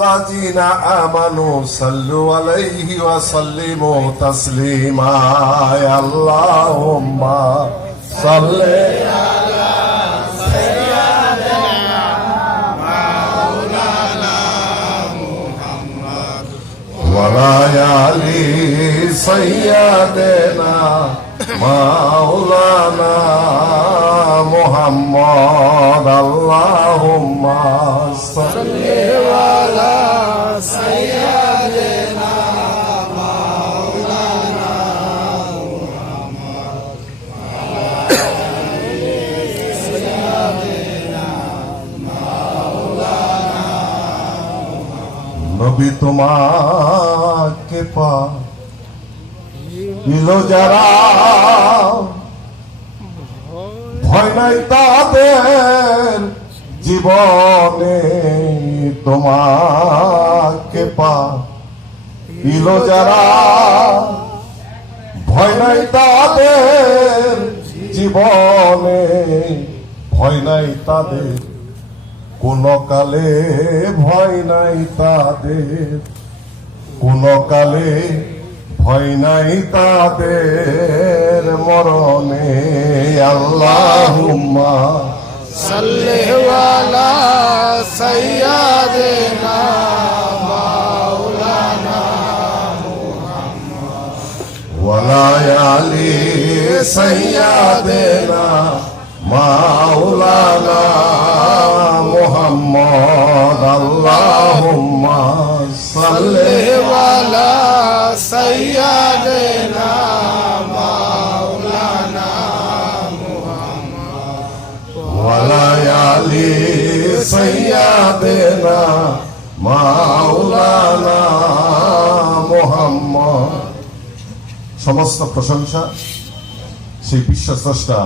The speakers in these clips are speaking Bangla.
আইয়ুহাল্লাযীনা আমানু সাল্লু আলাইহি ওয়া সাল্লিমু তাসলিমা। আল্লাহুম্মা সাল্লি আলা সাইয়্যিদিনা মাওলানা মুহাম্মদ ওয়া আলা আলি সাইয়্যিদিনা মাওলানা মুহাম্মদ। আল্লাহুম্মা সাল্লি আলা সাইয়্যিদিনা মাওলানা মুহাম্মদ সাইয়্যিদিনা মাওলানা। নবী তোমাকে দিল যারা, ভয় নাই তাদের জীবনে। তোমাকে দিল যারা, ভয় নাই তাদের জীবনে। ভয় নাই তাদের কোন কালে, ভয় নাই তাদের কোন কালে, ভয় নাই তাদের মরণে। আল্লাহুম্মা সাল্লি আলা সাইয়্যিদিনা মাওলানা মুহাম্মদ ওয়া আলা আলি সাইয়্যিদিনা মাওলানা মুহাম্মদ। আল্লাহুম্মা সাল্লি আলা সাইয়্যিদিনা মাওলানা মুহাম্মদ ওয়া আলা আলি সাইয়্যিদিনা মাওলানা মুহাম্মদ। সমস্ত প্রশংসা সেই বিশ্বস্রষ্টা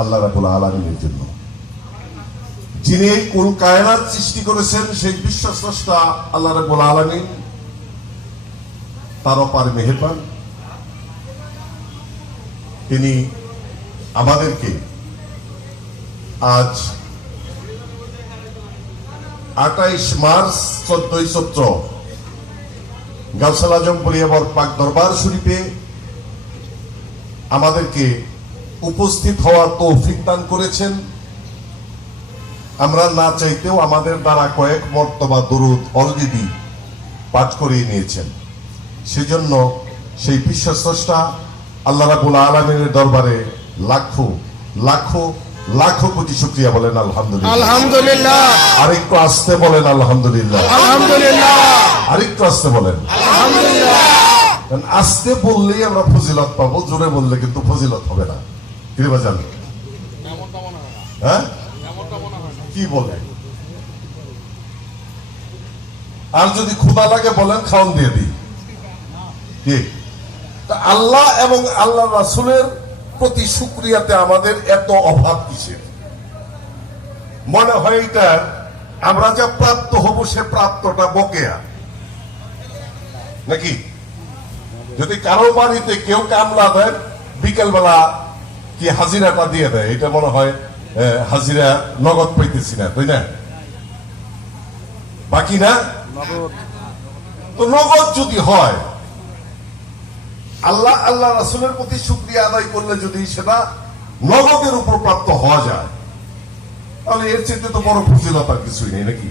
আল্লাহ রাব্বুল আলামিনের জন্য, যিনি কুল কায়নাত সৃষ্টি করেছেন। সেই বিশ্বস্রষ্টা আল্লাহ রাব্বুল আলামিন তার অপার মেহেরবান। তিনি আমাদেরকে আজ 28 মার্চ 14ই চৈত্র গাউসুল আজম পরিয়াবর পাক দরবার শরীফে আমাদেরকে উপস্থিত হওয়ার তৌফিক দান করেছেন। আমরা না চাইতেও আমাদের দ্বারা কয়েক মর্তবা দরুদ অলরেডি পাঠ করিয়ে নিয়েছেন। সেজন্য সেই বিশ্বস্রষ্টা আল্লাহ রাব্বুল আলামিনের দরবারে লাখো লাখো লাখো কোটি শুকরিয়া। বলেন আলহামদুলিল্লাহ। আলহামদুলিল্লাহ। আরেকটু আসতে বলেন আলহামদুলিল্লাহ। আলহামদুলিল্লাহ। আরেকটু আসতে বলেন আলহামদুলিল্লাহ। আসতে বললেই আমরা ফজিলত পাবো, জোরে বললে কিন্তু ফজিলত হবে না। কি বাজান? হ্যাঁ, কি বলে? আর যদি ক্ষুধা লাগে বলেন, খাওয়ান দিয়ে দিই। আল্লাহ এবং আল্লাহ রাসূলের প্রতি শুকরিয়াতে আমাদের এত অভাব কিসের? মনে হয় এটা আমরা যা প্রাপ্ত হব সে প্রাপ্তটা বকেয়া নাকি? যদি কারো বাড়িতে কেউ কামলা দেয়, বিকেলবেলা কি হাজিরাটা দিয়ে দেয়, এটা মনে হয় হাজিরা নগদ পাইতেছি না, তাই না? বাকি না তো নগদ যদি হয়, আল্লাহ আল্লাহ রাসূলের প্রতি শুকরিয়া আদায় করলে যদি সেটা নগদের উপর প্রাপ্ত হওয়া যায়, তাহলে এর চেয়ে তো বড় ফজিলত আর কিছুই নেই নাকি?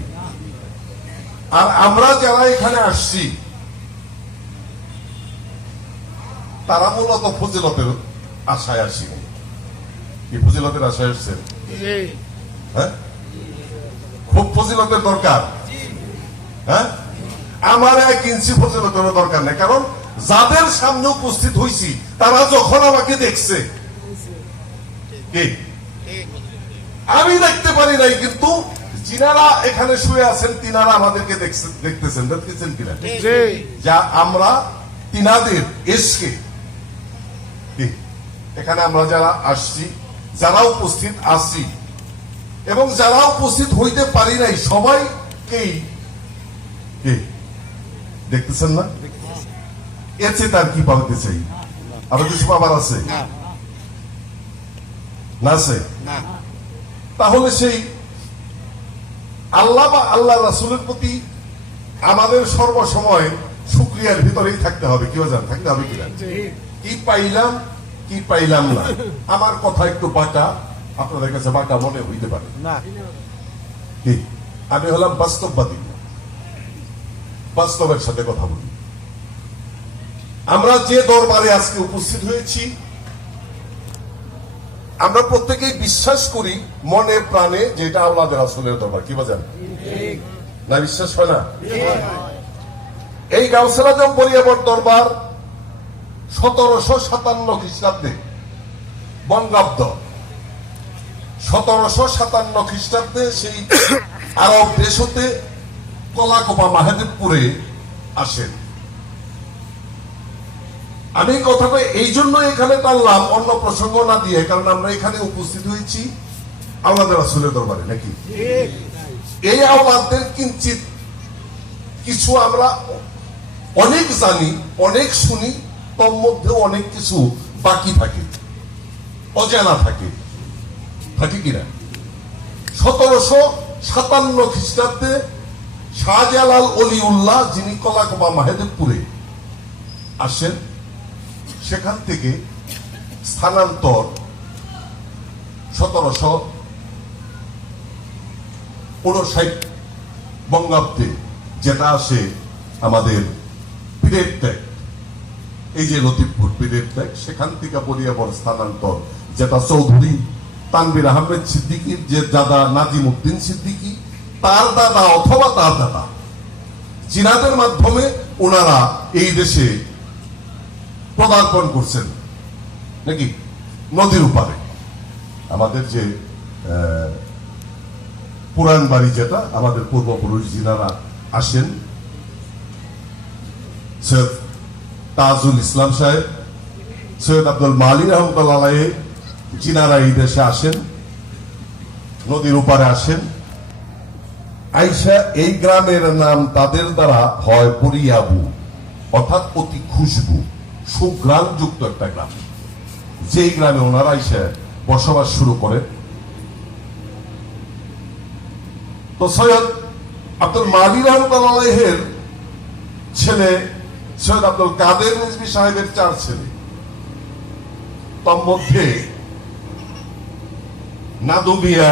আর আমরা যারা এখানে আসছি তারা মূলত ফজিলতের আশায় আসিনি। কি ফজিলতের আশায় আসছেন? হ্যাঁ, খুব ফজিলতের দরকার। হ্যাঁ, আমার 1 ইঞ্চি ফজিলতের দরকার নেই, কারণ যাদের সামনে উপস্থিত হয়েছি তারা যখন আমাকে দেখছে, আমি দেখতে পারি নাই, কিন্তু যিনারা এখানে শুয়ে আছেন তিনারা আমাদেরকে দেখতেছেন কিনা? যা আমরা তিনাদের এসকে এখানে আমরা যারা আসছি, যারা উপস্থিত আছি এবং যারা উপস্থিত হইতে পারি নাই, সবাইকেই দেখতেছেন না? এর চেয়ে তার কি পাওয়াতে চাই? আরো কিছু পাবার আছে না? আছে। তাহলে সেই আল্লাহ বা আল্লাহ রাসূলের প্রতি আমাদের সর্বসময় শুকরিয়ার ভিতরেই থাকতে হবে, কি জান, থাকতে হবে কিনা, কি পাইলাম কি পাইলাম না। আমার কথা একটু বাঁকা, আপনাদের কাছে বাঁকা মনে হইতে পারে না, কি, আমি হলাম বাস্তববাদী, বাস্তবের সাথে কথা বলি। আমরা যে দরবারে আজকে উপস্থিত হয়েছি, আমরা প্রত্যেকেই বিশ্বাস করি মনে প্রাণে যে এটা আওলাদের রাসূলের দরবার, কি বাজান, না বিশ্বাস হয় না? এই গাউসুল আজম বলিয়াবর দরবার 1757 খ্রিস্টাব্দে বঙ্গাব্দ 1757 খ্রিস্টাব্দে সেই আরব দেশ হতে কলাকোপা মাহেদেবপুরে আসেন। আমি কথাটা এই জন্য এখানে টানলাম অন্য প্রসঙ্গ না দিয়ে, কারণ আমরা এখানে উপস্থিত হয়েছি আওলাদের রাসূলের দরবারে, নাকি? এই আওলাদদের কিঞ্চিত কিছু আমরা অনেক জানি, অনেক শুনি, তোর মধ্যে অনেক কিছু বাকি থাকে, অজানা থাকে, থাকে কিনা। 1757 খ্রিস্টাব্দে শাহজালাল অলিউল্লাহ, যিনি কলাকোপা মাহেদেবপুরে আসেন, সেখান থেকে স্থানান্তর 1759 বঙ্গাব্দে, যেটা আসে আমাদের পীরের ত্যাগ, এই যে লতিফপুর পীরের ত্যাগ, সেখান থেকে বলিয়াবর স্থানান্তর, যেটা চৌধুরী তানভীর আহমেদ সিদ্দিকীর যে দাদা নাজিম উদ্দিন সিদ্দিকী, তার দাদা অথবা তার দাদা, জিনাদের মাধ্যমে ওনারা এই দেশে পদার্পণ করছেন, নাকি? নদীর উপারে আমাদের যে পুরান বাড়ি, যেটা আমাদের পূর্বপুরুষ জিনারা আসেন, সৈয়দ তাজুল ইসলাম সাহেব, সৈয়দ আব্দুল মালি রহমতুল্লাহ আলাইহি, জিনারা এই দেশে আসেন, নদীর উপারে আসেন। আইসা এই গ্রামের নাম তাদের দ্বারা হয় পরিয়াবু, অর্থাৎ অতি খুশবু, সুগ্রাম যুক্ত একটা গ্রাম, যেই গ্রামে ওনারা এসে বসবাস শুরু করে। তো সৈয়দ আব্দুল মালি রহমতুল্লাহের ছেলে সৈয়দ আব্দুল কাদের রিজভী সাহেবের 4 ছেলে, তার মধ্যে নাদু মিয়া,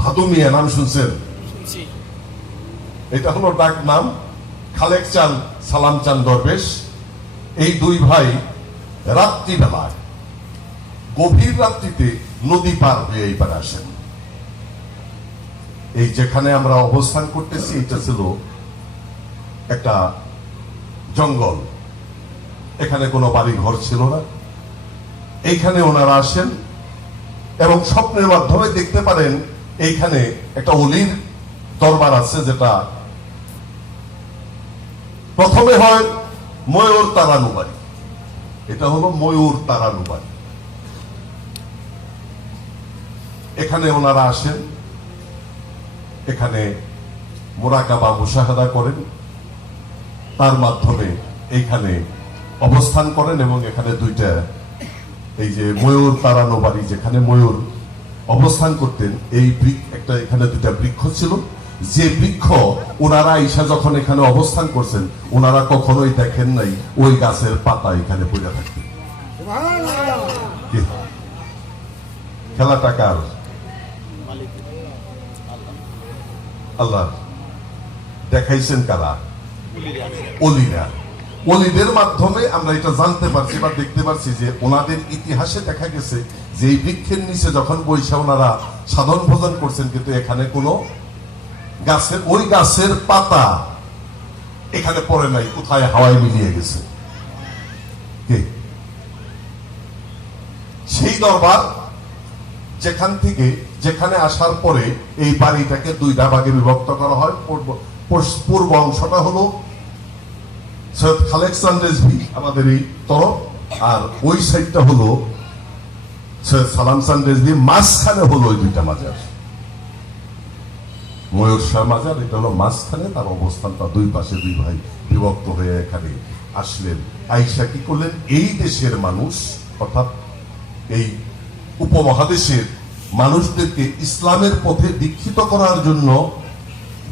ভাদু মিয়া নাম শুনছেন? এটা হলো ডাক নাম। খালেক চাঁদ, সালাম চাঁদ দরবেশ, এই দুই ভাই রাত্রিবেলায়, গভীর রাত্রিতে নদী পার হয়ে এই পারে আসেন। এই যেখানে আমরা অবস্থান করতেছি, এটা ছিল একটা জঙ্গল, এখানে কোনো বাড়ি ঘর ছিল না। এইখানে ওনারা আসেন এবং স্বপ্নের মাধ্যমে দেখতে পারেন এইখানে একটা অলির দরবার আছে, যেটা প্রথমে হয় ময়ূর তারানু বাড়ি। এটা হলো ময়ূর তারানু বাড়ি। এখানে ওনারা আসেন, এখানে মুরাকাবা মুশাহাদা করেন, তার মাধ্যমে এইখানে অবস্থান করেন। এবং এখানে দুইটা, এই যে ময়ূর তারানো বাড়ি, যেখানে ময়ূর অবস্থান করতেন, এই একটা এখানে দুইটা বৃক্ষ ছিল, যে বৃক্ষ ওনারা ঈশা যখন এখানে অবস্থান করছেন, ওনারা কখনোই দেখেন নাই ওই গাছের পাতা এখানে পড়ে থাকতে। খেলাটা কার? আল্লাহ। দেখাইছেন কারা? অলিরা। অলিদের মাধ্যমে আমরা এটা জানতে পারছি বা দেখতে পারছি যে ওনাদের ইতিহাসে দেখা গেছে যে এই বৃক্ষের নিচে যখন বৈশা ওনারা সাধন ভোজন করছেন, কিন্তু এখানে কোনো গাছের, ওই গাছের পাতা এখানে পড়ে নাই, কোথায় হাওয়ায় মিলিয়ে গেছে। সেই দরবার যেখান থেকে, যেখানে আসার পরে এই বাড়িটাকে 2টা ভাগে বিভক্ত করা হয়। পূর্ব অংশটা হলো সৈয়দ খালেক চাঁদ রিজভী আমাদের এই তরফ, আর ওই সাইডটা হলো সৈয়দ সালাম চাঁদ রিজভী, মাঝখানে হলো ওই 2টা মাজার, ময়ূর শাহ মাজার, এটা হলো মাঝখানে। তার অবস্থানটা 2 পাশে 2 ভাই বিভক্ত হয়ে এখানে আসলেন। আইসা কি করলেন? এই দেশের মানুষ, অর্থাৎ এই উপমহাদেশের মানুষদেরকে ইসলামের পথে দীক্ষিত করার জন্য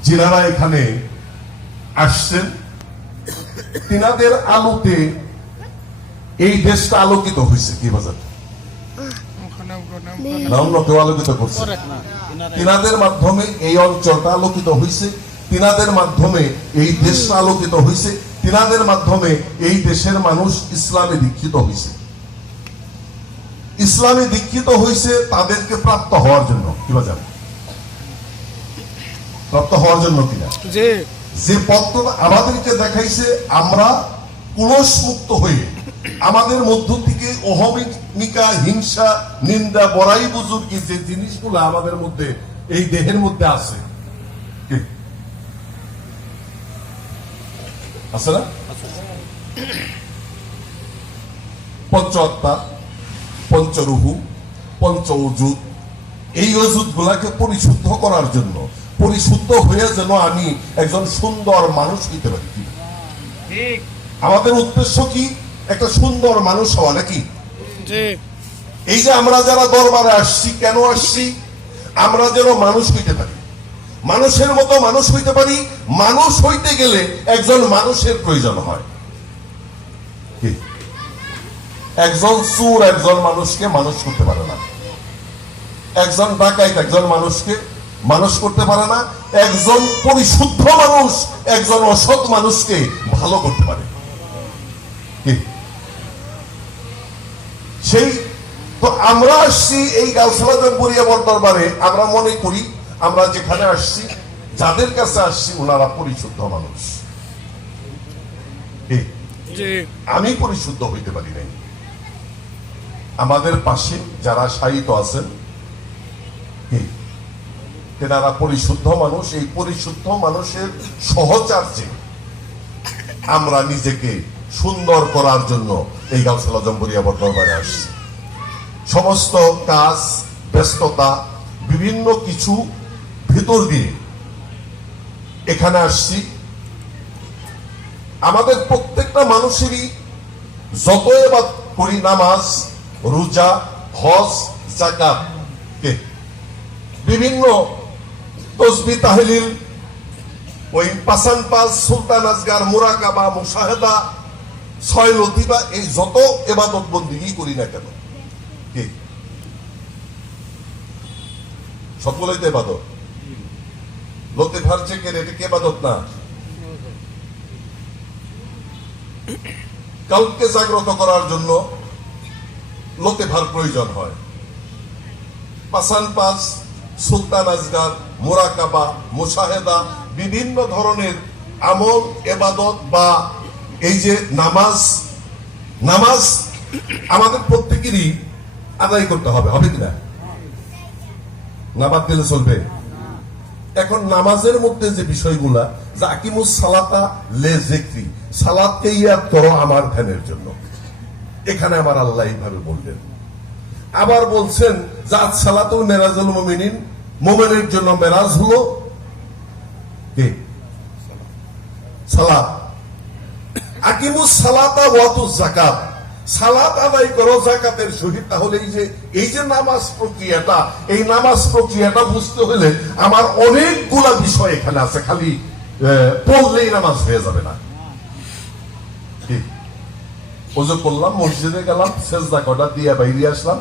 যিনারা এখানে আসছেন, তিনাদের আলোতে এই দেশটা আলোকিত হয়েছে। কি বাজার না অন্য কেউ আলোকিত করছে? তিনাদের মাধ্যমে এই অঞ্চলটা আলোকিত হয়েছে, তিনাদের মাধ্যমে এই দেশটা আলোকিত হয়েছে, তিনাদের মাধ্যমে এই দেশের মানুষ ইসলামে দীক্ষিত হয়েছে। ইসলামে দীক্ষিত হয়েছে তাদেরকে প্রাপ্ত হওয়ার জন্য। কি বাজার প্রাপ্ত হওয়ার জন্য কিনা যে পথটা আমাদেরকে দেখাইছে, আমরা কুলস মুক্ত হয়ে আমাদের মধ্য থেকে অহমিকা, হিংসা, নিন্দা, বড়াই বুজুর্গি যে জিনিসগুলো আমাদের মধ্যে এই দেহের মধ্যে আছে, আছে না? পঞ্চ আত্মা, পঞ্চরুহু, পঞ্চ অজুত, এই অজুত গুলাকে পরিশুদ্ধ করার জন্য, পরিশুদ্ধ হয়ে যেন আমি একজন সুন্দর মানুষ হইতে পারি। আমাদের উদ্দেশ্য কি? একটা সুন্দর মানুষ হওয়া, নাকি? এই যে আমরা যারা দরবারে আসছি, কেন আসছি? আমরা যেন মানুষ হইতে পারি, মানুষের মতো মানুষ হইতে পারি। মানুষ হইতে গেলে একজন মানুষের প্রয়োজন হয়। কি? একজন চোর একজন মানুষকে মানুষ করতে পারে না, একজন ডাকাইত একজন মানুষকে মানুষ করতে পারে না, একজন পরিশুদ্ধ মানুষ একজন অসৎ মানুষকে ভালো করতে পারে। কি? সেই তো আমরা আসছি এই গাউসুল আজম বরিয়াবর দরবারে। আমরা মনে করি আমরা যেখানে আসছি, যাদের কাছে আসছি, ওনারা পরিশুদ্ধ মানুষ। আমি পরিশুদ্ধ হইতে পারি নাই। আমাদের পাশে যারা শায়িত আছেন, তেনারা পরিশুদ্ধ মানুষ। এই পরিশুদ্ধ মানুষের সহচার্যে আমরা নিজেকে সুন্দর করার জন্য এই গাউসুল আজম বরিয়াবর দরবারে আসছি। সমস্ত কাজ, ব্যস্ততা, বিভিন্ন কিছু ভিতর দিয়ে এখানে আসছি। আমাদের প্রত্যেকটা মানুষেরই যত এবার করি, নামাজ, রোজা, হজ, যাকাত, বিভিন্ন তসবিহ, তাহলিল, ওই পাসান পাস, সুলতান আজগার, মুরাকাবা, মুশাহেদা, ছয় লতিফা, এই যত ইবাদত বন্দেগী করি না কেন, কি সবগুলোই তো ইবাদত। লতিফার চেয়ে এটা কি ইবাদত না? কাউকে জাগ্রত করার জন্য লতিফার প্রয়োজন হয়। পাসান পাস, সুলতান আজগার, মুরাকাবা, মুশাহেদা, বিভিন্ন ধরনের আমল, ইবাদত বা এই যে নামাজ, নামাজ আমাদের প্রত্যেকেরই আদায় করতে হবে, হবে কিনা? না বাদ দিলে চলবে? এখন নামাজের মধ্যে যে বিষয়গুলা, যে আকিমুস সালাতা লে যিকরি, সালাতকে ইয়াদ করো আমার ধ্যানের জন্য, এখানে আমার আল্লাহ এইভাবে বললেন। আবার বলছেন জাত সালাতু মেরাজুল মুমিনিন, মুমিনের জন্য মেরাজ হলো কি? সালাত। আকিমুস সালাতা ওয়াতুজ যাকাত, সালাত আদায় করো যাকাতের সহিত। তাহলে এই যে নামাজ প্রক্রিয়াটা, এই নামাজ প্রক্রিয়াটা বুঝতে হলে আমার অনেকগুলা বিষয় এখানে আছে, খালি পড়লেই নামাজ হয়ে যাবে না। ওযু করলাম, মসজিদে গেলাম, সেজদা কটা দিয়ে বাইরে আসলাম,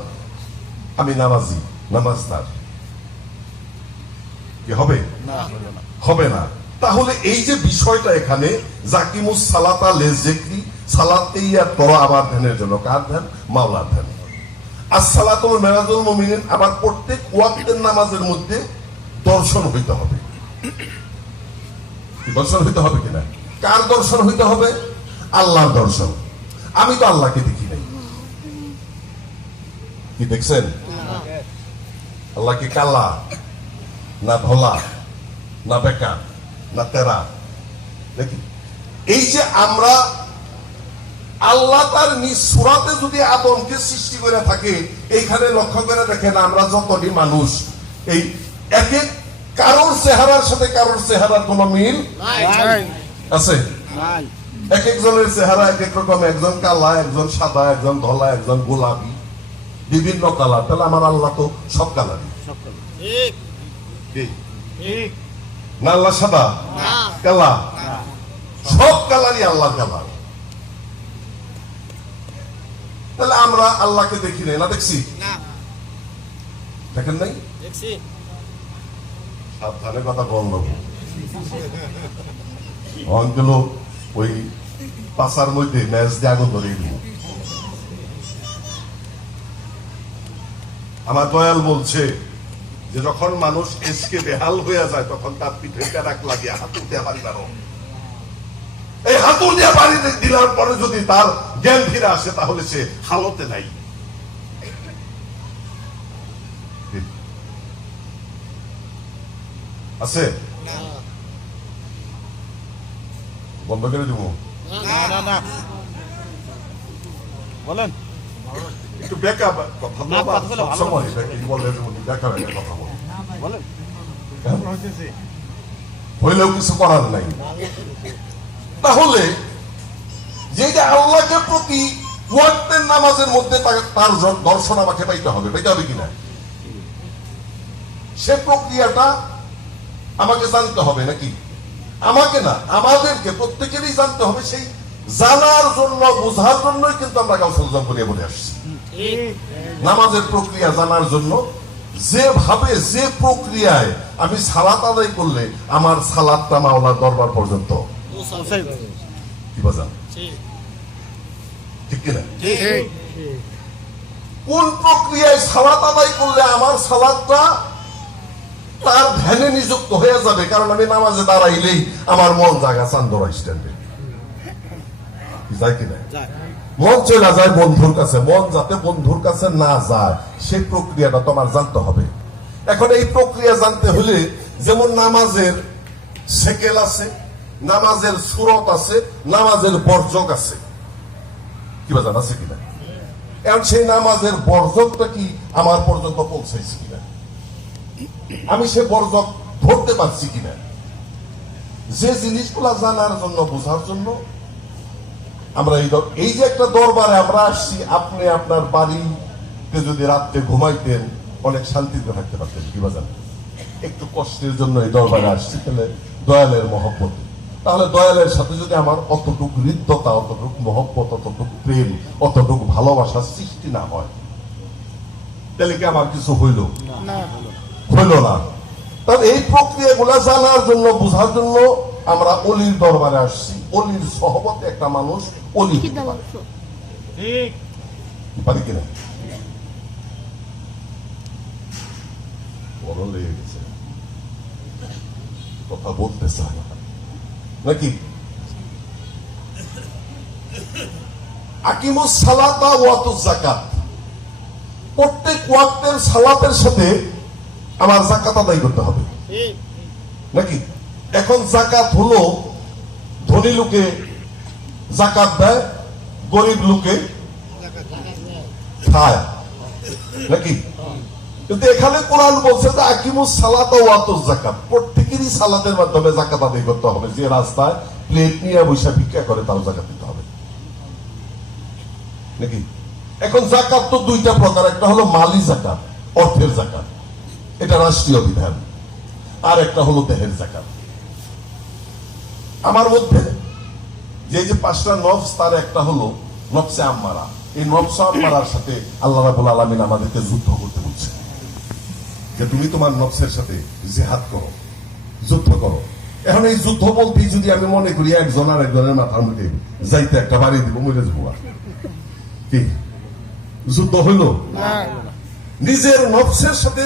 আমি নামাজি, নামাজদার, কি হবে? হবে না। তাহলে এই যে বিষয়টা এখানে, জাকিমুস সালাতা লে যিকরি, সালাতকে ইয়াদ করো আমার ধ্যানের জন্য। কার ধ্যান? মাওলার ধ্যান। as-সালাতু মেরাজুল মুমিনিন, আবার প্রত্যেক ওয়াক্তের নামাজের মধ্যে দর্শন হইতে হবে। দর্শন হইতে হবে কিনা? কার দর্শন হইতে হবে? আল্লাহর দর্শন। আমি তো আল্লাহকে দেখি নাই। কি দেখছেন? আল্লাহ কি কালা, না ধলা, না বেকা, না তেরা? দেখি এই যে আমরা আল্লাহ তার নিজ সূরাতে যদি আদমকে সৃষ্টি করে থাকে, এইখানে লক্ষ্য করে দেখেন আমরা যতটি মানুষ, এই এক এক কারোর চেহারার সাথে কারোর চেহারার কোন মিল আছে? এক একজনের চেহারা এক এক রকম, একজন কালা, একজন সাদা, একজন ধলা, একজন গোলাপি, বিভিন্ন কালার। তাহলে আমার আল্লাহ তো সব কালারই। না আল্লাহ সাদা, কালা, সব কালারই আল্লাহর কালার। তাহলে আমরা আল্লাহকে দেখি নাই না, দেখছি? দেখেন নাই? সাবধানে কথা বলল অঞ্চল ওই পাশার মধ্যে ম্যাচ দিয়ে আগুন ধরে দিব। আমার দয়াল বলছে যে যখন মানুষ এসকে বেহাল হয়ে যায় তখন তার পিঠে প্যারাক লাগিয়ে হাতুর দিয়ে বাড়ি মারো। এই হাতুর দিয়ে বাড়ি দিলার পরে যদি তার জ্ঞান ফিরে আসে তাহলে সে হালতে নাই। আছে বন্ধ করে দিব? বলেন একটু বেকা কথা বলবো, সবসময় বললে বেকা বেকা কথা বলবো, বলেন হইলেও কিছু করার নাই। তাহলে যেটা আল্লাহকে প্রতি ওয়াক্তের নামাজের মধ্যে তার দর্শন আমাকে পাইতে হবে, পাইতে হবে কিনা সে প্রক্রিয়াটা আমাকে জানতে হবে নাকি? আমাকে না, আমাদেরকে প্রত্যেকেরই জানতে হবে। সেই জানার জন্য বোঝার জন্যই কিন্তু আমরা কাউসাল জম্পরিয়া বলে আসছি। নামাজের প্রক্রিয়া জানার জন্য যেভাবে যে প্রক্রিয়ায় আমি সালাত আদায় করলে আমার সালাতটা মাওলার দরবার পর্যন্ত কি বাজান, ঠিক কিনা? কোন প্রক্রিয়ায় সালাত আদায় করলে আমার সালাতটা তার ধ্যানে নিযুক্ত হয়ে যাবে, কারণ আমি নামাজে দাঁড়াইলেই আমার মন জাগা চান্দরা স্ট্যান্ডে যায় কিনা? মন চলে যায় বন্ধুর কাছে, মন যাতে বন্ধুর কাছে না যায় সেই প্রক্রিয়াটা তোমার জানতে হবে। এখন এই প্রক্রিয়া জানতে হলে যেমন নামাজের সেকেল আছে, নামাজের সুরত আছে, নামাজের বর্জক আছে, কি বাজান আছে কিনা? এখন সেই নামাজের বর্জকটা কি আমার পর্যন্ত পৌঁছাইছে কিনা, আমি সে বর্জক ধরতে পারছি কিনা, যে জিনিসগুলা জানার জন্য বোঝার জন্য আমরা এই যে একটা দরবারে আমরা আসছি। আপনি আপনার বাড়িতে যদি রাত্রে ঘুমাইতেন অনেক শান্তিতে থাকতে পারতেন, কি বাজান? একটু কষ্টের জন্য এই দরবারে আসছি, তাহলে দয়ালের মহব্বত, তাহলে দয়ালের সাথে যদি আমার অতটুকু হৃদ্যতা, অতটুকু মহব্বত, অতটুকু প্রেম, অতটুকু ভালোবাসার সৃষ্টি না হয়, তাহলে কি আমার কিছু হইল? হইল না। তাহলে এই প্রক্রিয়াগুলা জানার জন্য, বোঝার জন্য আমরা অলির দরবারে আসছি। অলির সহবতে একটা মানুষ অলি হতে পারে, পারি কিনা? বড় লেগে গেছে, কথা বলতে চায় না নাকি? আকিমুস সালাতা ওয়াতুজ যাকাত, প্রত্যেক ওয়াক্তের সালাতের সাথে আমার যাকাত আদায় করতে হবে নাকি? এখন যাকাত হলো ধনী লোকে যাকাত দেয়, গরিব লোকে খায় নাকি? কিন্তু এখানে কোরআন বলছে যে আকিমুস সালাতা ওয়াতুজ যাকাত, প্রত্যেকেরই সালাতের মাধ্যমে যাকাত আদায় করতে হবে। যে রাস্তায় প্লেট নিয়ে বৈশা ভিক্ষা করে তাও যাকাত দিতে হবে নাকি? এখন যাকাত তো দুইটা প্রকার, একটা হলো মালি যাকাত, অর্থের যাকাত, এটা রাষ্ট্রীয় বিধান, আর একটা হলো দেহের যাকাত। আমার মধ্যে যে পাঁচটা নফস, তার একটা হলো নফসে আম্মারা। এই নফসে আম্মারার সাথে আল্লাহ রাব্বুল আলামিন আমাদেরকে যুদ্ধ করতে বলছে যে তুমি তোমার নফসের সাথে জিহাদ করো, যুদ্ধ করো। এখন এই যুদ্ধ বলতে যদি আমি মনে করি একজন আর একজনের মাথার মধ্যে যাইতে একটা বাড়ি দিব, মরে যাবো, কি যুদ্ধ হইল? নিজের নফসের সাথে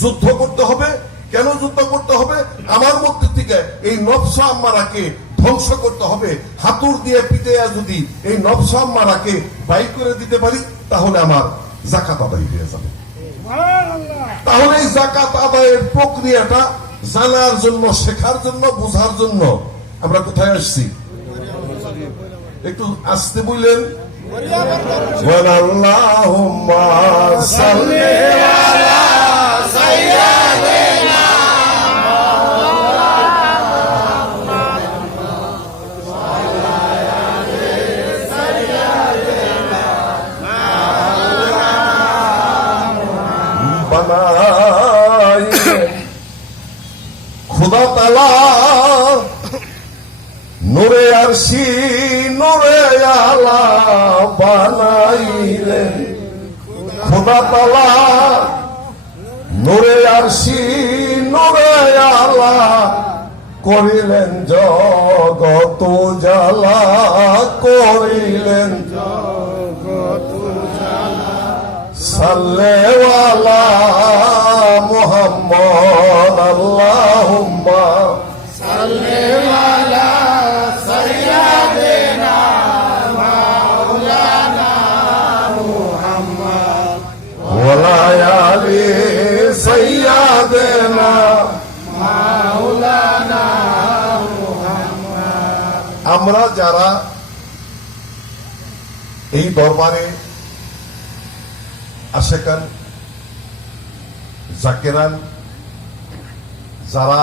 যুদ্ধ করতে হবে। কেন যুদ্ধ করতে হবে? আমার মধ্যে থেকে এই নফস আম্মারাকে ধ্বংস করতে হবে। হাতুর দিয়ে পিটাইয়া যদি এই নফস আম্মারাকে বাইর করে দিতে পারি তাহলে আমার যাকাত আদায় হয়ে যাবে। তাহলে এই যাকাত আদায়ের প্রক্রিয়াটা জানার জন্য, শেখার জন্য, বোঝার জন্য আমরা কোথায় আসছি? একটু আসতে বললেন। আল্লাহুম্মা সাল্লি আলা সাইয়্যিদিনা खुदा ताला নূরে আরশি নূরে আলা বানাইলেন খোদা তাআলা, নূরে আরশি নূরে আলা করিলেন জগত জালা, করিলেন সাল্লেওয়ালা মুহাম্মদ আল্লাহুম্মা ওয়ালা আলি সাইয়্যিদানা আমরা যারা এই দরবারে আশেকান জাকেরান, যারা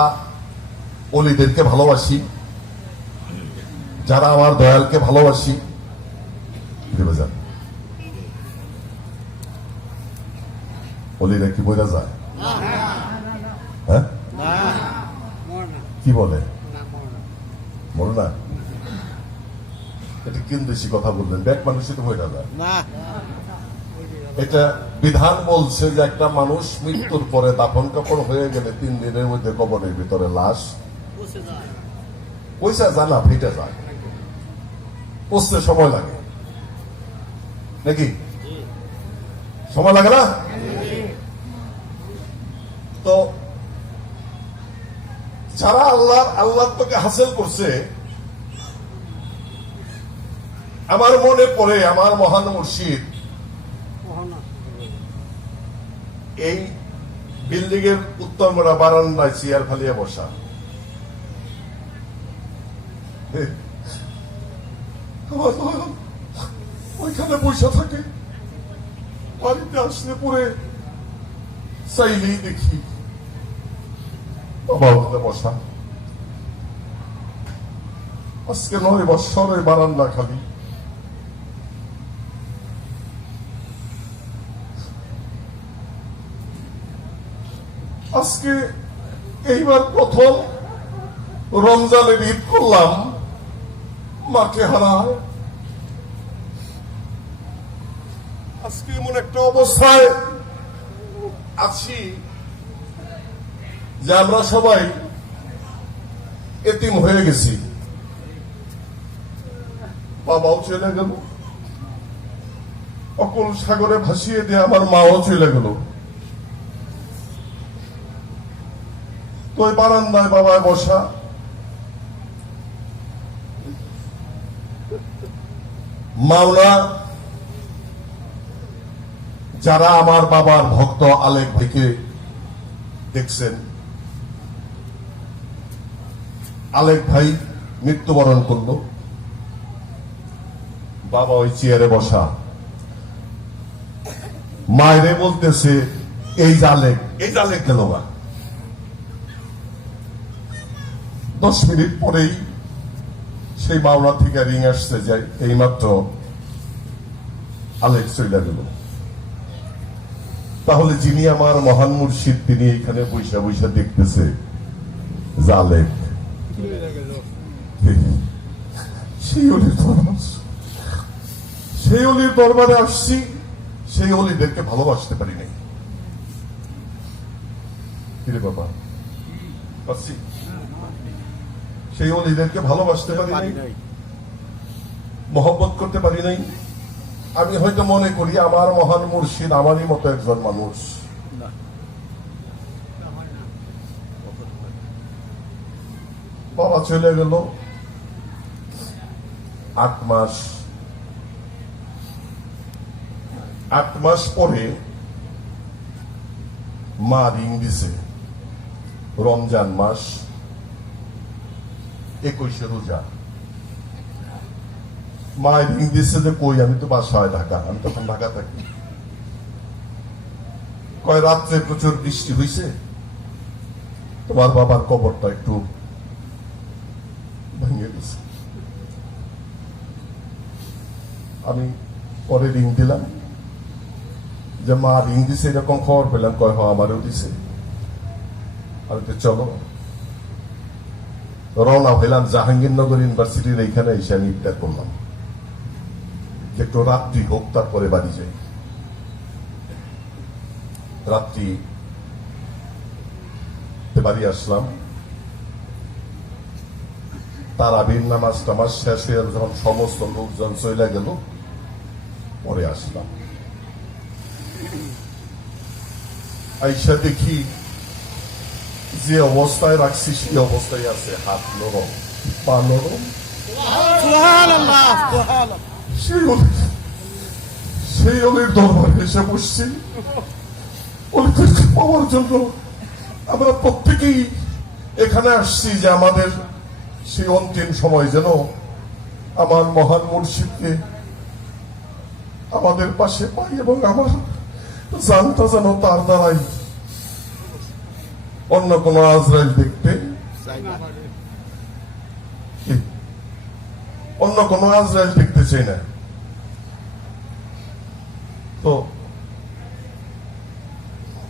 অলিদেরকে ভালোবাসি, যারা আমার দয়ালকে ভালোবাসি, যান অলিরা কি বইরা যায়? হ্যাঁ, কি বলে? মনে না? এটা কিন্তু বেশি কথা বললেন, ব্যাক মানুষই তো বইরা যায়। এটা বিধান বলছে যে একটা মানুষ মৃত্যুর পরে দাফন কাপড় হয়ে গেলে 3 দিনের মধ্যে কবরের ভিতরে লাশ পয়সা যায় না, ফেটে যায়, পচতে সময় লাগে নাকি? সময় লাগে না? তো যারা আল্লাহ তোকে হাসিল করছে, আমার মনে পড়ে আমার মহান মুর্শিদ এই বিল্ডিং এর উত্তর মোড়া বারান্দায় চেয়ার ফালিয়ে বসা, ওইখানে বসে থাকে, বাড়িতে আসলে পরে চাইলেই দেখি বাবা ওখানে বসা। আজকে 9 বছর ওই বারান্দা খালি। আজকে এইবার প্রথম রমজানের ঈদ করলাম মাকে হারায়। আজকে এমন একটা অবস্থায় আছি যে আমরা সবাই এতিম হয়ে গেছি। বাবাও চলে গেল, অকুল সাগরে ভাসিয়ে দিয়ে আমার মাও চলে গেল। তো ওই বারান্দায় বাবায় বসা, মাওলা যারা আমার বাবার ভক্ত আলেক ভাইকে দেখছেন, আলেক ভাই মৃত্যুবরণ করল, বাবা ওই চেয়ারে বসা, মায়েরে বলতেছে এই জালেক গেল না। 10 মিনিট পরেই সেই মাওলা থেকে রিং আসছে যায় এইমাত্র আলেক চলে গেল। তাহলে যিনি আমার মহান মুর্শিদ তিনি এখানে বৈশা বৈশা দেখতেছে জালেক, সেই অলির দরবারে আসছি, সেই অলিদেরকে ভালোবাসতে পারি নাই। কিরে বাবা, পাচ্ছি সেই অলিদেরকে ভালোবাসতে পারি নাই, মহব্বত করতে পারি নাই। আমি হয়তো মনে করি আমার মহান মুর্শিদ আমারই মতো একজন মানুষ। বাবা চলে গেল 8 মাস। 8 মাস পরে মা রিং দিছে, রমজান মাস, 21 রোজা। মা রিং দিচ্ছে যে কই, আমি তো বাসায় ঢাকা, আমি তখন ঢাকা থাকি। কয় রাত্রে প্রচুর বৃষ্টি হয়েছে, তোমার বাবার কবরটা একটু ভেঙে গেছে। আমি পরে রিং দিলাম যে মা রিং দিছে এরকম খবর পেলাম। কয় আমারও দিছে। আমি তো চলো রওনা হইলাম জাহাঙ্গীরনগর ইউনিভার্সিটির এইখানে এসে আমি ইফতার করলাম, একটু রাত্রি হোক তারপরে বাড়ি যাই। রাত্রি বাড়ি আসলাম, তারাবির নামাজ টামাজ শেষ হয়ে যখন সমস্ত লোকজন চলে গেল, পরে আসলাম। আইসা দেখি যে অবস্থায় রাখছি সেই অবস্থায় আছে, হাত নরম, পা নরম। সুবহানাল্লাহ, সুবহানাল্লাহ। সেই অলির দরবারে এসে বসছি। অলিদেরকে পাওয়ার জন্য আমরা প্রত্যেকেই এখানে আসছি যে আমাদের সেই অন্তিম সময় যেন আমার মহান মুর্শিদকে আমাদের পাশে পাই এবং আমার জানটা যেন তার দ্বারাই, অন্য কোন আজরাইল দেখতে, অন্য কোন আজরাইল দেখতে চাই না। তো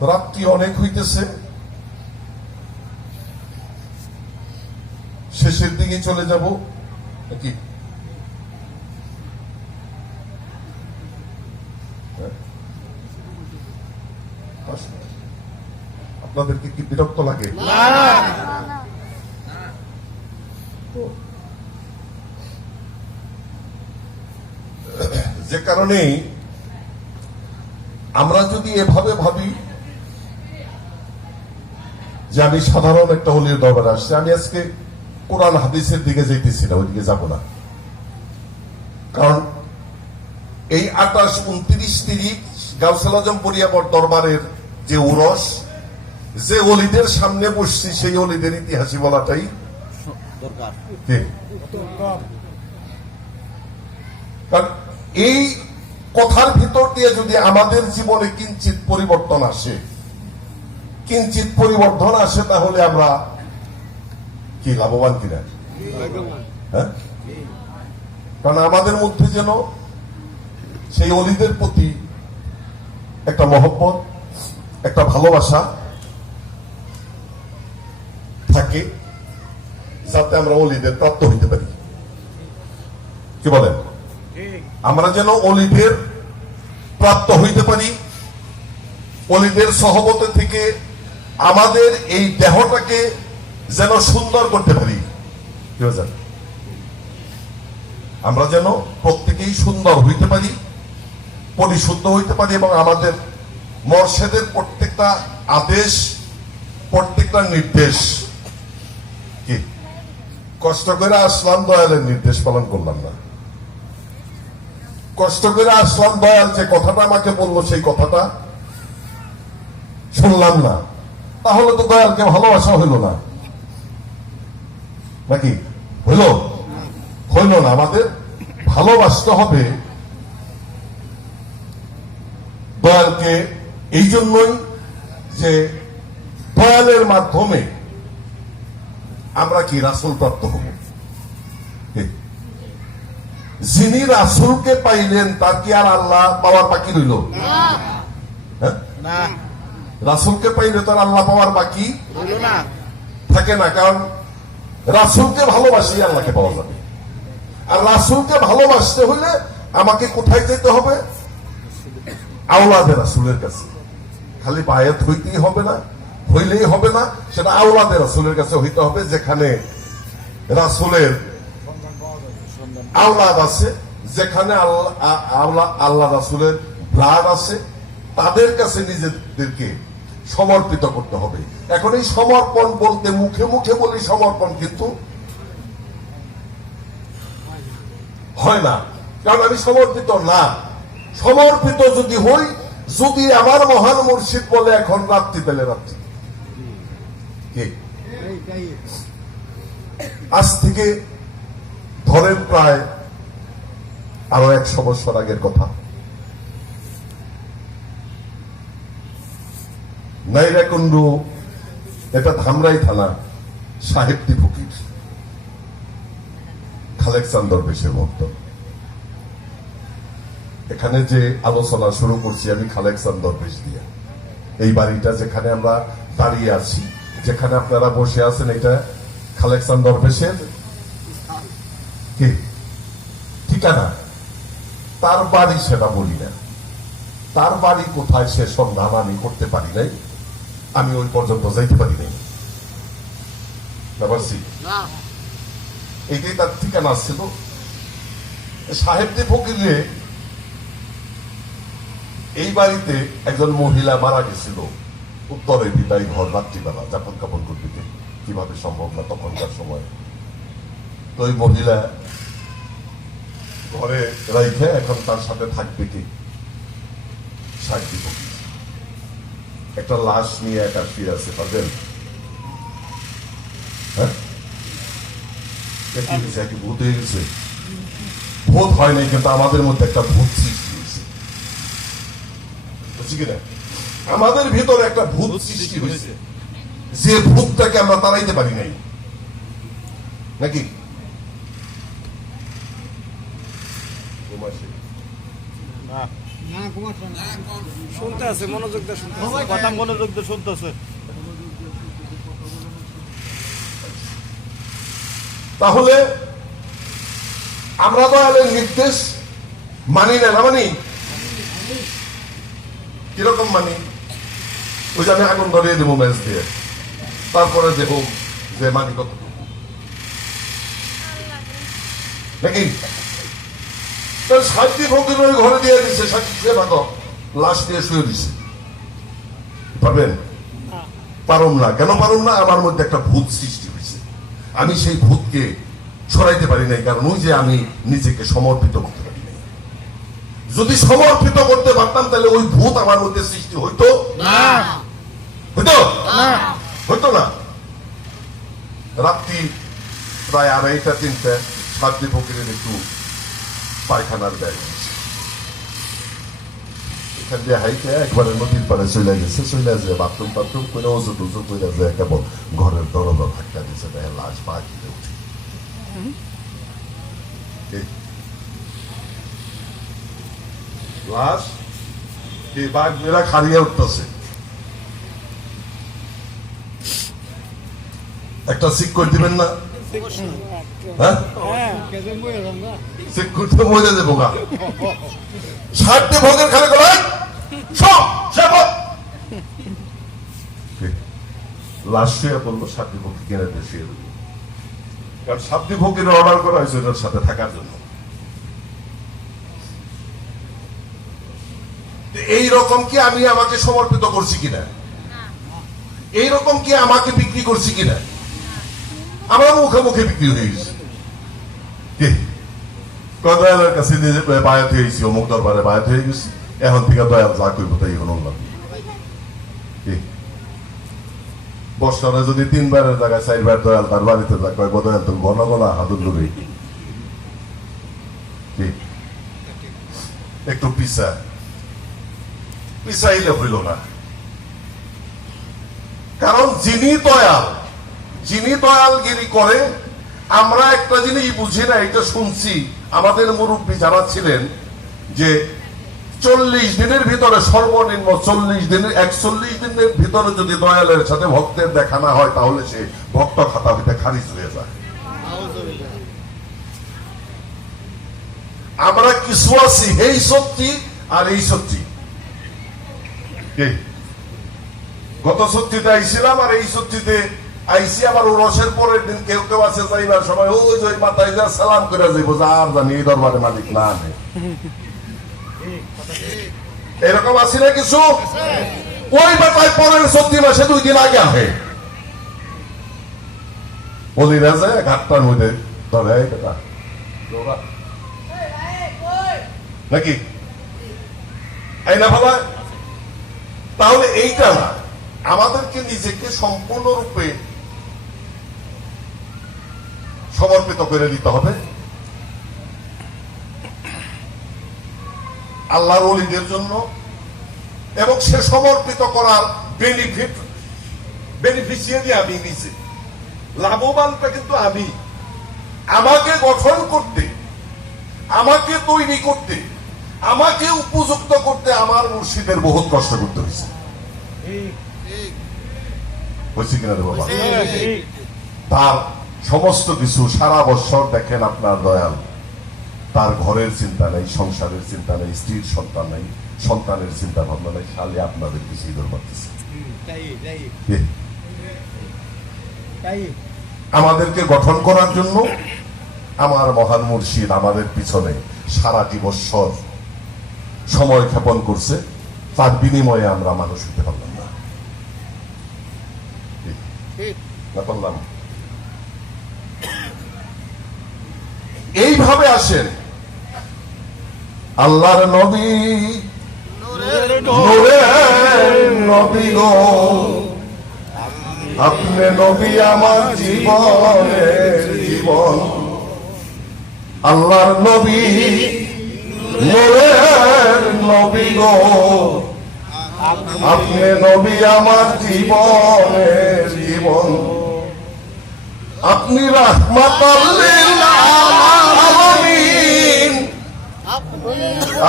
রাত্রি অনেক হইতেছে, শেষের দিকে চলে যাব নাকি? আপনাদেরকে কি বিরক্ত লাগে? যে কারণে আমরা যদি এভাবে ভাবি যে আমি সাধারণ একটা অলির দরবারে আসছি, আমি আজকে কোরআন হাদিসের দিকে যাইতেছি না, ওইদিকে যাব না। কারণ এই 28, 29 তারিখ গাউসুল আজম পরিয়াবর দরবারের যে উরস, যে অলিদের সামনে বসছি সেই অলিদের ইতিহাসই বলাটাই দরকার। কারণ এই কথার ভিতর দিয়ে যদি আমাদের জীবনে কিঞ্চিত পরিবর্তন আসে, তাহলে আমরা কি লাভবান কিনা? হ্যাঁ, কারণ আমাদের মধ্যে যেন সেই অলিদের প্রতি একটা মহব্বত, একটা ভালোবাসা থাকে, যাতে আমরা অলিদের প্রাপ্ত হইতে পারি। কি বলেন? আমরা যেন অলিদের প্রাপ্ত হইতে পারি, অলিদের সহবতে থেকে আমাদের এই দেহটাকে যেন সুন্দর করতে পারি। আমরা যেন প্রত্যেকেই সুন্দর হইতে পারি, পরিশুদ্ধ হইতে পারি, এবং আমাদের মর্শেদের প্রত্যেকটা আদেশ, প্রত্যেকটা নির্দেশ, কি কষ্ট করে আসলাম দয়ালের নির্দেশ পালন করলাম না, কষ্ট করে আসলাম দয়াল যে কথাটা আমাকে বললো সেই কথাটা শুনলাম না, তাহলে তো দয়ালকে ভালোবাসা হইল না, নাকি? হইল না। আমাদের ভালোবাসতে হবে দয়ালকে এই জন্যই যে দয়ালের মাধ্যমে আমরা কি রাসূল প্রাপ্ত হব। যিনি রাসূলকে পাইলেন তার কি আর আল্লাহ পাওয়ার বাকি রইল? না, রাসূলকে পাইলে তার আল্লাহ পাওয়ার বাকি হলো না, থাকে না। কারণ রাসূলকে ভালোবাসি আল্লাহকে পাওয়া যাবে। আর রাসূলকে ভালোবাসতে হলে আমাকে কোথায় যেতে হবে? আওলাদে রাসূলের কাছে। খালি বায়াত হইতেই হবে না, হইলেই হবে না, সেটা আওলাদে রাসূলের কাছে হইতে হবে, যেখানে রাসূলের আওলাদ আছে, যেখানে আল্লাহ রাসূলের ব্লাড আছে, তাদের কাছে নিজেদেরকে সমর্পিত করতে হবে। এখন এই সমর্পণ বলতে মুখে মুখে বলি সমর্পণ, কিন্তু হয় না, কারণ আমি সমর্পিত না। সমর্পিত যদি হই, যদি আমার মহান মুর্শিদ বলে এখন রাত্রি পেলে রাত্রি, আজ থেকে ধরেন প্রায় আরো 100 বছর আগের কথা, নাইরাকুন্ডু, এটা ধামরাই থানা, সাহেবদি ফকির খালেক চাঁদ দরবেশের ভক্ত। এখানে যে আলোচনা শুরু করছি আমি খালেক চাঁদ দরবেশ দিয়ে, এই বাড়িটা যেখানে আমরা দাঁড়িয়ে আছি, যেখানে আপনারা বসে আছেন, এটা কালেকশন দরবেশের কি ঠিকানা, তার বাড়ি সেটা বলি না, তার বাড়ি কোথায় সে সন্ধান আমি করতে পারি নাই, আমি ওই পর্যন্ত যাইতে পারি নাই। ব্যাপারছি এইটাই তার ঠিকানা ছিল। সাহেবদি ফকিরে এই বাড়িতে একজন মহিলা মারা গেছিল, উত্তরে বিদায় ঘর রাত্রিবেলা যাপন কাপন করতে কিভাবে সম্ভব না তখনকার সময়। তো ওই মহিলা ঘরে রাইখে এখন তার সাথে থাকবে কি সাহেবদি ফকির। একটা লাশ নিয়ে একা শুয়ে আছে, পারবেন? হ্যাঁ, কি হয়েছে? কি ভূত হয়ে গেছে? ভূত হয় নাই, কিন্তু আমাদের মধ্যে একটা ভূত সৃষ্টি হয়েছে, বুঝছি কিনা? আমাদের ভিতরে একটা ভূত সৃষ্টি হয়েছে, যে ভূতটাকে আমরা তাড়াইতে পারি নাই, নাকি? শুনতে আছে, মনোযোগ দিয়ে শুনতে আছে, কথা মনোযোগ দিয়ে শুনতেছে। তাহলে আমরা দয়ালের নির্দেশ মানি না, না মানি? কিরকম মানি? ওই যে আমি আগুন ধরিয়ে দেবো ম্যাচ দিয়ে, তারপরে দেবো যে মানি কতটুকু, নাকি? সাহিত্যিক ফকির ওই ঘরে দিয়ে দিচ্ছে, সাহিত্যিক ভাগ লাশ দিয়ে শুয়ে দিচ্ছে। পারবেন? পারুম না। কেন পারুম না? আমার মধ্যে একটা ভূত সৃষ্টি হয়েছে, আমি সেই ভূতকে সরাইতে পারি নাই, কারণ ওই যে আমি নিজেকে সমর্পিত করতে পারি নাই। যদি সমর্পিত করতে পারতাম তাহলে ওই ভূত আমার মধ্যে সৃষ্টি হইতো না, হইতো হইতো না। রাত্রি প্রায় 2:30-3টা সাহিত্যিক ফকিরের একটু পায়খানার ব্যাগ এখান দিয়ে হাইতে একবারে নদীর পাড়ে চলে গেছে, চলে যে বাথরুম টাথরুম করে ওজু টুজু করে যে কেবল ঘরের দরজা ধাক্কা দিয়েছে, দেখে লাশ বাকিতে উঠে। লাশ এই বাঘ মেয়েরা খারিয়ে উঠতেছে। একটা সিক করে দিবেন না? হ্যাঁ, সিক করতে মজা দেবো গা। সাতটি ভোগের খালে গলায় সব লাশ শুয়ে পড়লো, সাতটি ভোগ কিনে দিয়ে শুয়ে দিল, কারণ সাতটি ভোগের অর্ডার করা হয়েছে ওটার সাথে থাকার জন্য। এই রকম কি আমি আমাকে সমর্পিত করছি কিনা? এই রকম কি আমাকে বিক্রি করছি কিনা? আমার মুখে মুখে বিক্রি হয়ে গেছে। দয়ালের কাছে বায়াত হয়ে গেছি, অমুক দরবারে বায়াত হয়ে গেছি, এখন থেকে দয়াল যা করব তাই এখন বর্ষণে যদি 3বারের জায়গায় 4বার দয়াল তার বাড়িতে যা কয়, দয়াল তো ঘন ঘন হাদুর লড়ে একটু পিছাইলে হইল না। কারণ যিনি দয়ালগিরি করে, আমরা একটা জিনিস বুঝি না, এটা শুনছি আমাদের মুরব্বী যারা ছিলেন যে 40 দিনের ভিতরে সর্বনিম্ন 41 দিনের ভিতরে যদি দয়ালের সাথে ভক্তের দেখা না হয় তাহলে সে ভক্ত খাতা হইতে খারিজ হয়ে যায়। আমরা কিছু আছি এই সত্যি আর এই সত্যি। গত সত্যিতে আইছিলাম আর এই সত্যিতে আইসি, আবার রসের পরের দিন কেউ কেউ আছে যাইবার সময় ওই যে মাথায় যা সালাম করে যাইব, আর জানি এই দরবারে মালিক না আনে, এরকম আছি না কিছু। ওই মাথায় পরের সত্যি মাসে 2 দিন আগে আহে বলি না যে ঘাটটার মধ্যে ধরে নাকি এই না ভাবা। তাহলে এইটা না, আমাদেরকে নিজেকে সম্পূর্ণরূপে সমর্পিত করে দিতে হবে আল্লাহর ওলিদের জন্য, এবং সে সমর্পিত করার বেনিফিশিয়ারি আমি নিজে, লাভবানটা কিন্তু আমি। আমাকে গঠন করতে, আমাকে তৈরি করতে, আমাকে উপযুক্ত করতে আমার মুর্শিদের বহুত কষ্ট করতে হয়েছে। হয়েছে কিনা রে বাবা? তার সমস্ত কিছু সারা বছর দেখেন আপনার দয়াল, তার ঘরের চিন্তা নেই, সংসারের চিন্তা নেই, স্ত্রীর সন্তান নেই, সন্তানের চিন্তা ভাবনা নেই, খালি আপনাদের কিছু ইদর করতেছে। আমাদেরকে গঠন করার জন্য আমার মহান মুর্শিদ আমাদের পিছনে সারাটি বৎসর সময় ক্ষেপণ করছে, তার বিনিময়ে আমরা মানুষ হতে পারলাম না। বললাম এইভাবে আসেন আল্লাহর নবী, নূরের নবী গো, আপনি নবী আমার জীবনের জীবন। আল্লাহর নবী, নূরের নবী গো, আপনি নবী আমার জীবনের জীবন। আপনি রাহমাতুল লিল আলামিন,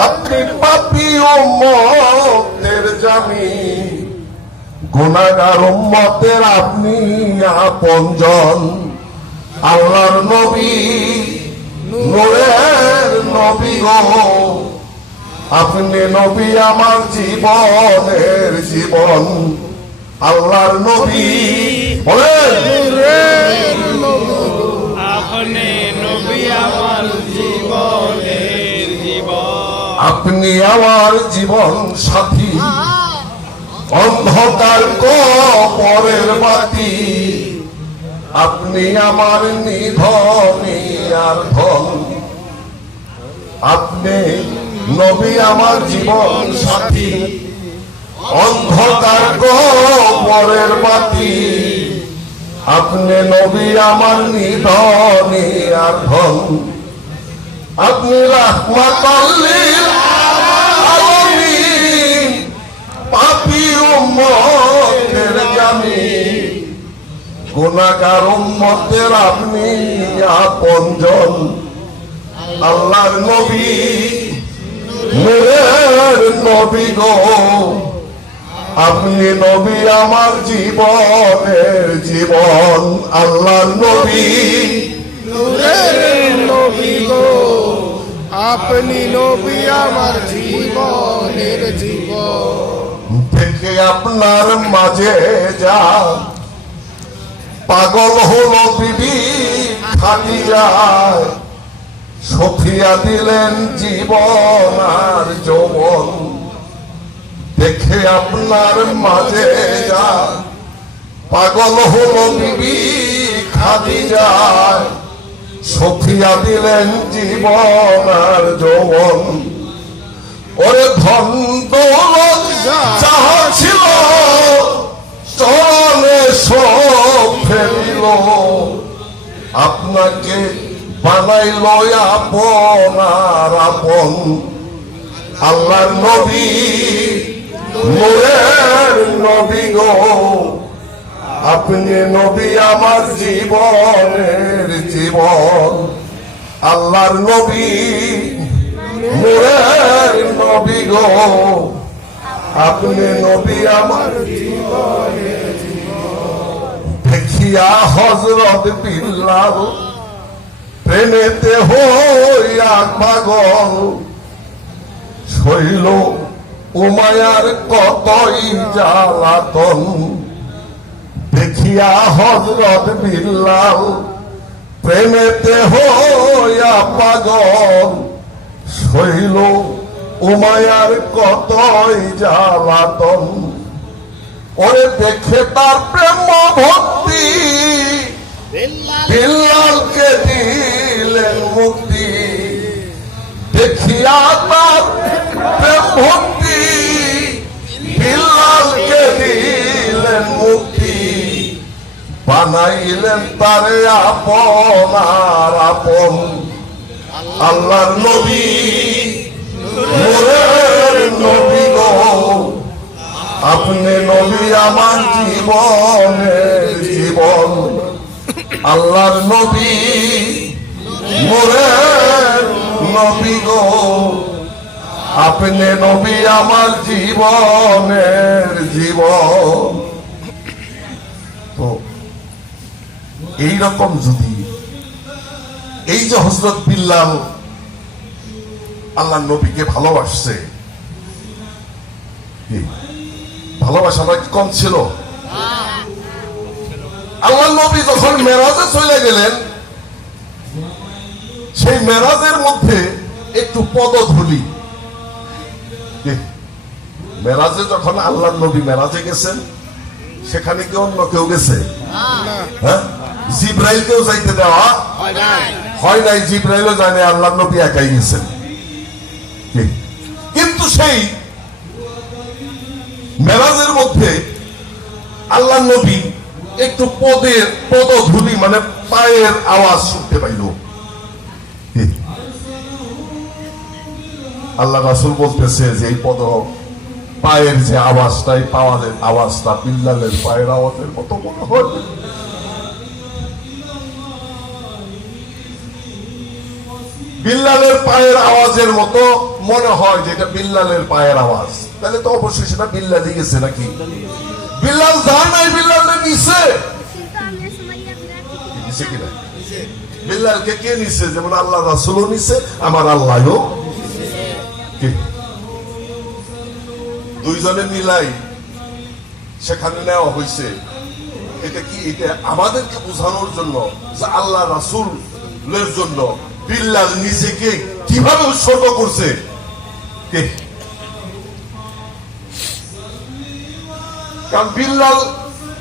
আপনি পাপী উম্মতের জামিন, গুনাহগার উম্মতের আপনি আপনজন। আল্লাহর নবী, নূরের নবী গো, আপনি নবী আমার জীবনের জীবন। আল্লাহর নবী, বলেন আপনি নবী আমার জীবনের জীবন। আপনি আমার জীবন সাথী, অন্ধকার কবরের বাতি, আপনি আমার নিধনে আর ধন। আপনি নবী আমার জীবন সাথী, অন্ধকার কবরের বাতি, আপনি নবী আমার নিধনে আর ধন। আপনি রাহমাতুল লিল আলামিন, পাপী উম্মতের জামিন, গুনাহগার উম্মতের আপনি আপনজন। আল্লাহর নবী, নূরের নবী গো, আপনি নবী আমার জীবনের জীবন। আল্লাহর নবী, নূরের নবী গো, আপনি নবী আমার জীবনের জীবন। থেকে আপনার মাঝে যা পাগল হলো বিবি খাদিজায়, সফিয়া দিলেন জীবন আর যৌবন। দেখে আপনার মাঝে যা পাগল হলো বিবি খাদিজায়, সফিয়া দিলেন জীবন আর যৌবন। ওরে ধন দৌলত যাহা ছিল চরণে সব ফেলিল, আপনাকে বানাইল আপনার আপন। আল্লাহর নবী, নূরের নবী গো, আপনি নবী আমার জীবনের জীবন। আল্লাহর নবী, নূরের নবী গো, আপনি নবী আমার জীবনের জীবন। দেখিয়া হযরত বিল্লাল প্রেমেতে হইয়া পাগল, শৈল উমায়ার কতই জ্বালাতন। দেখিয়া হযরত বিল্লাল প্রেমেতে হইয়া পাগল, শৈল উমায়ার কতই জ্বালাতন। ওরে দেখে তার প্রেম ভক্তি, বিল্লালকে দিলেন মুক্তি। দেখিয়া তার প্রেম ভক্তি, বিল্লালকে দিলেন মুক্তি। বানাইলেন তারে আপনার আপন। আল্লাহর নবী, নূরের নবী গো, আপনি নবী আমার জীবনের জীবন। আল্লাহর নবী, নূরের নবী গো, আপনি নবী আমার জীবনের জীবন। তো এই রকম যদি এই যে হযরত বিল্লাল আল্লাহ নবীকে ভালোবাসছে, কি ভালোবাসাটা কি কম ছিল? আল্লাহ নবী যখন মেরাজে চলে গেলেন, সেই মেরাজের মধ্যে একটু পদধূলি, মেরাজে যখন আল্লাহ নবী মেরাজে গেছেন, সেখানে কি অন্য কেউ গেছে? হ্যাঁ, জিব্রাইলকেও যাইতে দেওয়া হয় নাই, জিব্রাইলও যায় নাই, আল্লাহ নবী একাই গেছেন। কিন্তু সেই মেরাজের মধ্যে আল্লাহ নবী একটু পদধূলি মানে পায়ের আওয়াজ শুনতে পাইল। আল্লাহ রাসূল বলতেছে যে এই পায়ের যে আওয়াজটা, এই পাওয়ারের আওয়াজটা বিল্লালের পায়ের আওয়াজের মতো মনে হয়। বিল্লালের পায়ের আওয়াজের মতো মনে হয় যে এটা বিল্লালের পায়ের আওয়াজ, তাহলে তো অবশ্যই সেটা বিল্লালই গেছে নাকি? বিল্লাল যায় নাই, বিল্লালের নিচে কিনা? বিল্লালকে কে নিছে? যেমন আল্লাহ রাসূলও নিছে, আমার আল্লাহও। দুইজনে মিলাই সেখানে নেওয়া হয়েছে। এটা কি? এটা আমাদেরকে বোঝানোর জন্য যে আল্লাহ রাসূলের জন্য বিল্লাল নিজেকে কিভাবে উৎসর্গ করছে। কারণ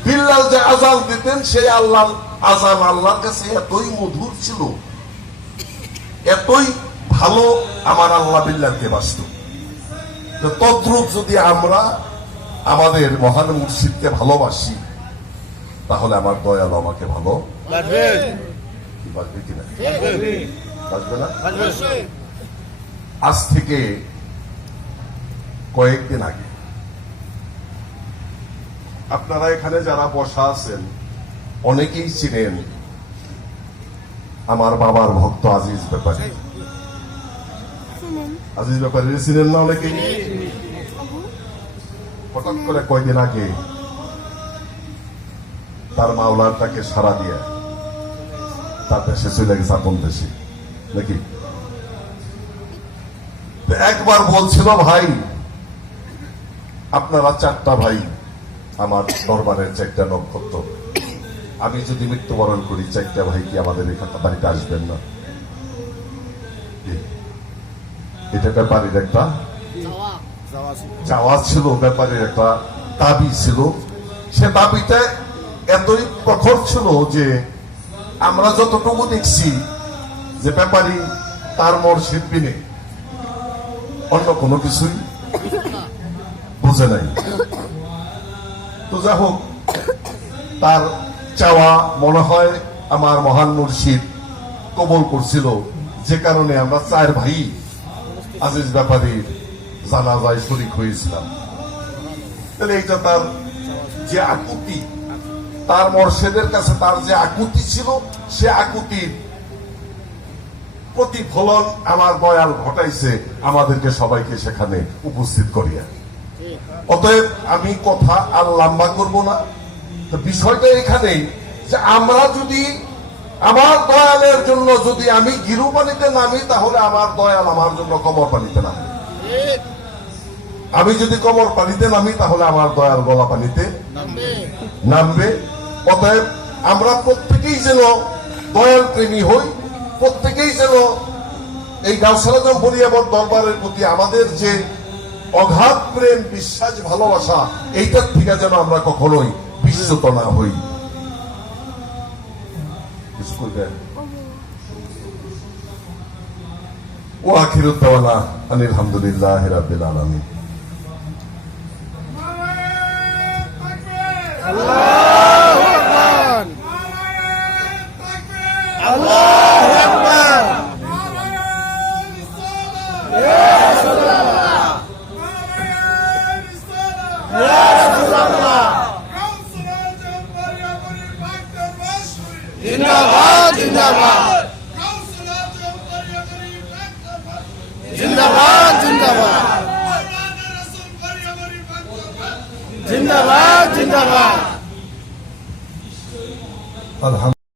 বিল্লাল যে আযান দিতেন, সেই আল্লাহ আযান আল্লাহর কাছে এতই মধুর ছিল, এতই ভালো, আমার আল্লাহ বিল্লালকে বাসত। তদ্রূপ যদি আমরা আমাদের মহান মুর্শিদকে ভালোবাসি, তাহলে আমার দয়াল আমাকে ভালো বাসবে কিনা? বাসবে না? আজ থেকে কয়েকদিন আগে আপনারা এখানে যারা বসা আছেন, অনেকেই চিনেন আমার বাবার ভক্ত আজিজ ব্যাপারী। আজিজ ব্যাপারী চিনেন না অনেকেই? হঠাৎ করে কয়দিন আগে তার মাওলার তাকে সারা দিয়ে তার দেশে চলে গেছে, আপন দেশে নাকি? একবার বলছিল, ভাই আপনারা চারটা ভাই আমার দরবারের চারটা নক্ষত্র, আমি যদি মৃত্যুবরণ করি, চারটা ভাই কি আমাদের এখানে বাড়িতে আসবেন না? এটা ব্যাপারীর একটা চাওয়া ছিল, ব্যাপারীর একটা দাবি ছিল। সে দাবিটা এতই প্রখর ছিল যে আমরা যতটুকু দেখছি যে ব্যাপারী তার মুর্শিদ বিনে অন্য কোনো কিছুই বুঝে নাই। তো যাই হোক, তার চাওয়া মনে হয় আমার মহান মুর্শিদ কবুল করছিল, যে কারণে আমরা চার ভাই আজিজ ব্যাপারীর জানাজায় শরীক হয়েছিলাম। তাহলে এটা তার যে আকুতি, তার মুর্শিদের কাছে তার যে আকুতি ছিল, সে আকুতির প্রতিফলন আমার দয়াল ঘটাইছে আমাদেরকে সবাইকে সেখানে উপস্থিত করিয়া। অতএব আমি কথা আর লম্বা করব না। বিষয়টা এখানেই যে আমরা যদি আমার দয়ালের জন্য যদি আমি গিরু পানিতে নামি, তাহলে আমার দয়াল আমার জন্য কমর পানিতে নামবে। আমি যদি কমর পানিতে নামি, তাহলে আমার দয়াল গলা পানিতে নামবে। অতএব আমরা প্রত্যেকেই যেন দয়াল প্রেমী হই, প্রত্যেকেই যেন এই গাউসুল আজম বলিয়াবর দরবারের প্রতি আমাদের যে অগাধ প্রেম, বিশ্বাস, ভালোবাসা, এইটার থেকে যেন আমরা কখনোই বিচ্যুত না হই। ও আখিরুদ দাওয়ানা আলহামদুলিল্লাহি রাব্বিল আলামিন। আল্লাহু আকবার, আল্লাহু আকবার। ইয়া রাসূলুল্লাহ, ইয়া রাসূলুল্লাহ। জিন্দাবাদ, জিন্দাবাদ, জিন্দাবাদ, জিন্দাবাদ, জিন্দাবাদ, জিন্দাবাদ।